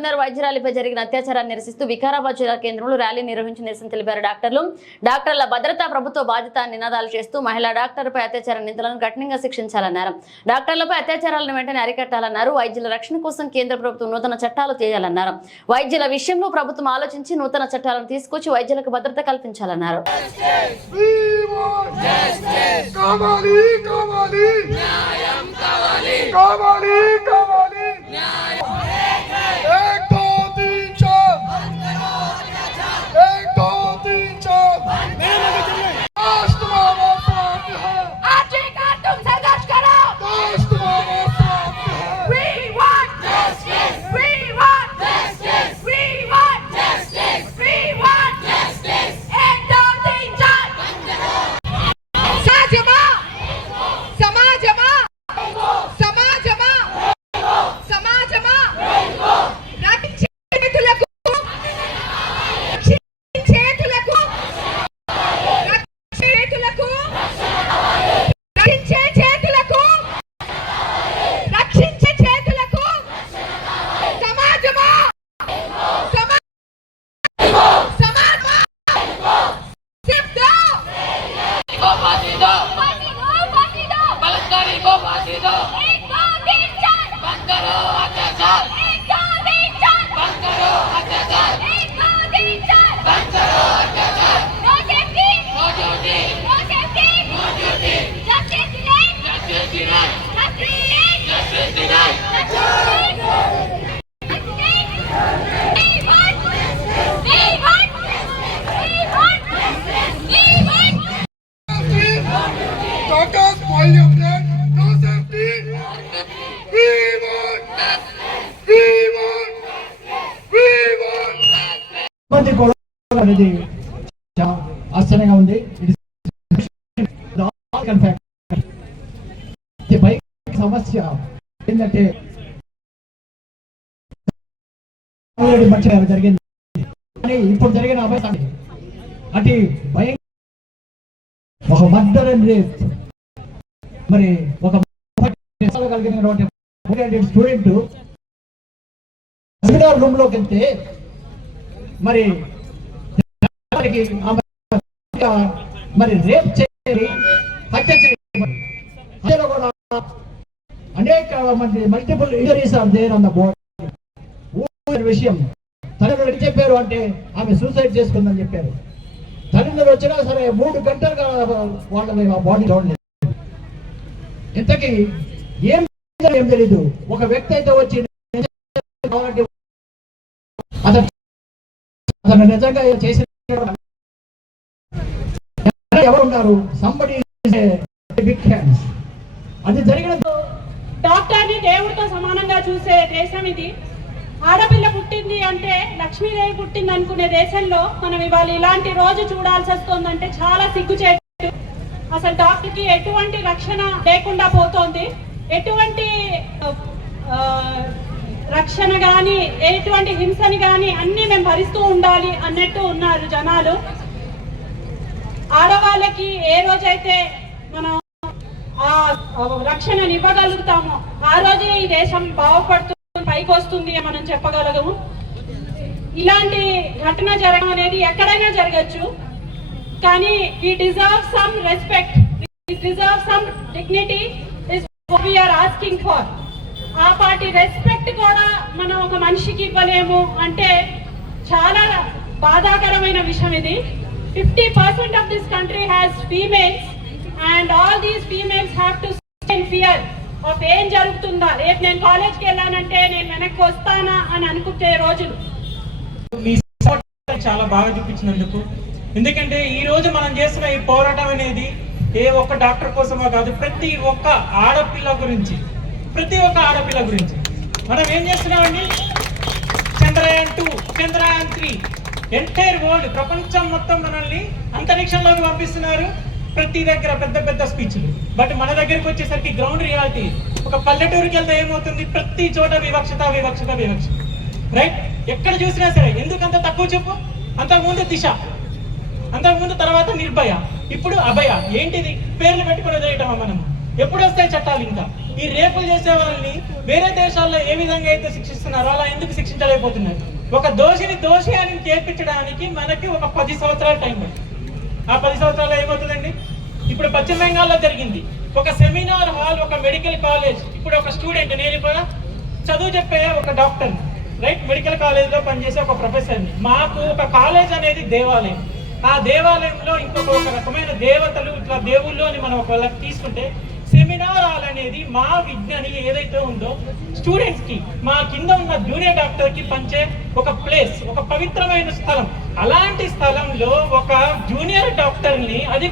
Junior వైద్యురాలిపై జరిగిన అత్యాచారాన్ని నిరసిస్తూ వికారాబాద్ జిల్లా కేంద్రంలో ర్యాలీ నిర్వహించి నిరసన తెలిపారు డాక్టర్లు. డాక్టర్ల భద్రత ప్రభుత్వ బాధ్యత నినాదాలు చేస్తూ మహిళా డాక్టర్పై అత్యాచార నిందలను కఠినంగా శిక్షించాలన్నారు. డాక్టర్లపై అత్యాచారాలను వెంటనే అరికట్టాలన్నారు. వైద్యుల రక్షణ కోసం కేంద్ర ప్రభుత్వం నూతన చట్టాలు చేయాలన్నారు. వైద్యుల విషయంలో ప్రభుత్వం ఆలోచించి నూతన చట్టాలను తీసుకొచ్చి వైద్యులకు భద్రత కల్పించాలన్నారు. కావాలి. ఇబ్బంది గొడవ అనేది ఆశ్చర్యంగా ఉంది. బైక్ సమస్య ఏంటంటే మంచిగా జరిగింది. కానీ ఇప్పుడు జరిగిన అభ్యాసాన్ని అటు భయం ఒక మర్డర్ అండ్ రేప్ మరి ఒక కలిగినటువంటి స్టూడెంట్ సెమినార్ రూమ్లోకి వెళ్తే మరి మరి రేప్ చేయాలి హత్య చేయాలి హత్యలో కూడా అనేక మంది multiple injuries are there on the body విషయం తల్లిదండ్రులు చెప్పారు అంటే ఆమె సూసైడ్ చేసుకుందని చెప్పారు. తల్లిదండ్రులు వచ్చినా సరే మూడు గంటలుగా వాళ్ళని ఆ బాడీ చూడలేదు ఇంతకీ ఏం ఏం తెలీదు. ఒక వ్యక్తి అయితే వచ్చి కావాలంటే అతను నిజంగా చేసిన ఎవరు ఉన్నారు సంబడి బిగ్ హ్యాండ్స్ అది జరిగిన డాక్టర్ని దేవుడితో సమానంగా చూసే దేశం ఇది. ఆడపిల్ల పుట్టింది అంటే లక్ష్మీదేవి పుట్టింది అనుకునే దేశంలో మనం ఇవాళ ఇలాంటి రోజు చూడాల్సి వస్తుందంటే చాలా సిగ్గుచేటు. అసలు డాక్టర్కి ఎటువంటి రక్షణ లేకుండా పోతోంది. ఎటువంటి రక్షణ కానీ ఎటువంటి హింసని కానీ అన్ని మేము భరిస్తూ ఉండాలి అన్నట్టు ఉన్నారు జనాలు. ఆడవాళ్ళకి ఏ రోజైతే మనం ఆ రక్షణను ఇవ్వగలుగుతామో ఆ రోజే ఈ దేశం బాగుపడుతుంది పైకి వస్తుంది అని మనం చెప్పగలగము ఇలాంటి ఘటన జరగడం అనేది ఎక్కడైనా జరగచ్చు. కానీ we deserve some respect deserve some dignity is we are asking for a party respect కూడా మనం ఒక మనిషికి ఇవ్వలేము అంటే చాలా బాధాకరమైన విషయం ఇది. Fifty percent of this country has females and all these females have to fear of ఏం జరుగుతుందా? రేపు నేను కాలేజ్కి వెళ్ళానంటే నేను వెనక్కి వస్తానా అని అనుకుంటే రోజులు. మీ చాలా బాగా చూపించినందుకు. ఎందుకంటే ఈ రోజు మనం చేస్తున్న ఈ పోరాటం అనేది ఏ ఒక్క డాక్టర్ కోసమో కాదు ప్రతి ఒక్క ఆడపిల్ల గురించి. ప్రతి ఒక్క ఆడపిల్ల గురించి. మనం ఏం చేస్తున్నామండి? Chandrayaan two Chandrayaan three. Entire world ప్రపంచం మొత్తం మనల్ని అంతరిక్షంలోకి పంపిస్తున్నారు. ప్రతి దగ్గర పెద్ద పెద్ద స్పీచ్లు బట్ మన దగ్గరికి వచ్చేసరికి గ్రౌండ్ రియాలిటీ ఒక పల్లెటూరుకి వెళ్తే ఏమవుతుంది? ప్రతి చోట వివక్షత వివక్షత వివక్షత రైట్ ఎక్కడ చూసినా సరే ఎందుకు అంత తక్కువ చెప్పు? అంతకుముందు దిశ. అంతకుముందు తర్వాత నిర్భయ. ఇప్పుడు అభయ. ఏంటిది? పేర్లు పెట్టుకుని వదిలేయటమా మనం ఎప్పుడు వస్తాయి చట్టాలు ఇంకా? ఈ రేపులు చేసే వాళ్ళని వేరే దేశాల్లో ఏ విధంగా అయితే శిక్షిస్తున్నారో అలా ఎందుకు శిక్షించలేకపోతున్నారు? ఒక దోషిని దోషి అని చేర్పించడానికి మనకి ఒక పది సంవత్సరాల టైం పడుతుంది. ఆ పది సంవత్సరాలు ఏమవుతుందండి? ఇప్పుడు పశ్చిమ బెంగాల్లో జరిగింది. ఒక సెమినార్ హాల్ ఒక మెడికల్ కాలేజ్ ఇప్పుడు ఒక స్టూడెంట్ నేను ఇప్పుడు చదువు చెప్పే ఒక డాక్టర్ రైట్ మెడికల్ కాలేజ్లో పనిచేసే ఒక ప్రొఫెసర్ని మాకు ఒక కాలేజ్ అనేది దేవాలయం. ఆ దేవాలయంలో ఇంకొక ఒక రకమైన దేవతలు ఇట్లా దేవుళ్ళు అని మనం ఒకవేళ తీసుకుంటే సెమినార్ అనేది మా విజ్ఞాని ఏదైతే ఉందో స్టూడెంట్స్కి మా కింద ఉన్న జూనియర్ డాక్టర్కి పంచే ఒక ప్లేస్ ఒక పవిత్రమైన స్థలం. అలాంటి స్థలంలో ఒక జూనియర్ డాక్టర్ని అది